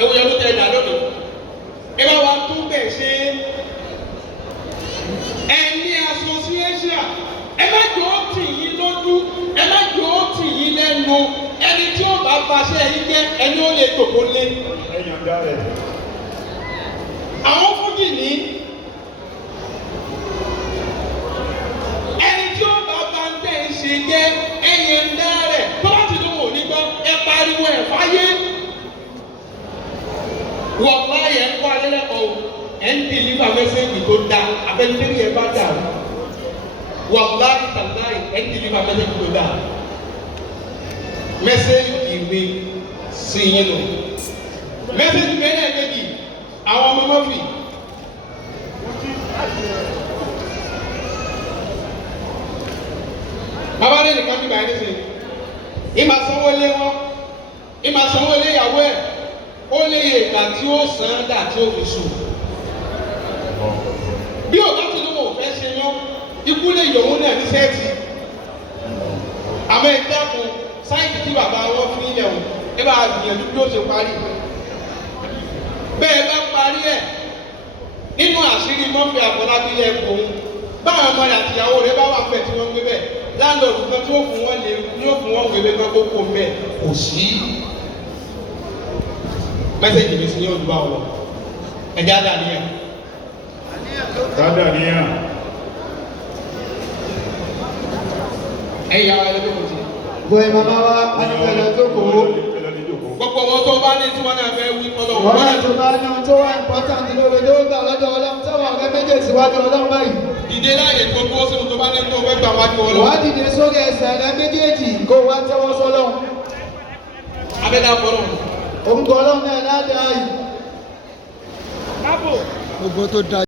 ewu yẹn ló tẹ ẹ̀dá lónìí ẹ bá wa tún bẹ̀ ṣe ẹni association ẹ má jọ ó tì yín lójú ẹ má jọ ó tì yín lẹ́nu ẹni tí ó bá paṣẹ yín jẹ́ ẹni ó lè tòkó lé. àwọn fújì ní ẹni tí ó bá bá ń tẹ̀ ń ṣe jẹ́ ẹyẹ ń dá rẹ̀ tó bá ti ló wò ní gbọ́ ẹ pariwo ẹ̀ fáyé. wọ́n bá yẹ ń kọ́ alẹ́lẹ́kọ̀ọ́ ẹ̀ ń dìlíbà mẹ́sẹ̀gì tó dáa abẹ́nitẹ́rì ẹ̀ bá dà wọ́n bá ìtàláì ẹ̀ ń dìlíbà mẹ́sẹ̀gì tó dáa mẹ́sẹ̀gì mi sí yín lọ mẹ́sẹ̀gì bẹ́ẹ̀ náà méjì àwọn ọmọ Murphy bàbá rẹ̀ nìkan bíbá ẹni sè ìmà sanwó lé wọn ìmà sanwó lé ìyàwó ẹ̀ ó lé ìgbà tí ó san dà tí ó fi sùn bí ọ̀gá tí ló wọ̀ fẹ́ ṣe yán ikú lè yọ̀wó náà ní sẹ́ẹ̀tì àmọ́ ìdákun sáìtì tí bàbá wọn fi ń yẹ̀wò ẹ bá gbìyànjú bí ó ṣe parí bẹ́ẹ̀ bá parí ẹ̀ nínú àṣírí Murphy Afolabi lẹ́kọ̀ọ́ báwọn ọmọ rẹ̀ àtìyàwó rẹ̀ bá wà pẹ̀ tí wọ́n ń gbé bẹ́ẹ̀ láńlọ́ọ̀dù kan tí ó fún wọn lè yóò fún wọn wèlé kan tó kó mẹ́ kò sí mẹ́sẹ̀jì mi sí ní olùbá ọ̀rọ̀ ẹ̀já dàníyàn. Dàníyàn. ẹ̀yà ẹlẹ́dẹ́ kò sí. Bọ̀ ìmọ̀má wa ayọ̀kẹ̀lẹ̀ tó kò ó. Gbogbo wọn tó bá ní tí wọ́n náà fẹ́ wí ọlọ́run. Wọ́n náà tó bá ní ohun tó wà important lóore ló gbà lọ́dọ̀ Ọlọ́run tẹ́wọ̀n ọ̀rẹ́ méjèèjì wájú Ọlọ́run báyìí. Dìde láàyè tó dúró sínú tó bá ní tó fẹ́ gbà wájú Ọlọ́run. Wàá dìde sórí ẹsẹ̀ rẹ méjèèjì kó wá tẹ́wọ́ sọ́lọ́run. Abẹ́dá fọlọ́. Orúkọ Ọlọ́run náà ládàá yìí. Gbogbo tó da.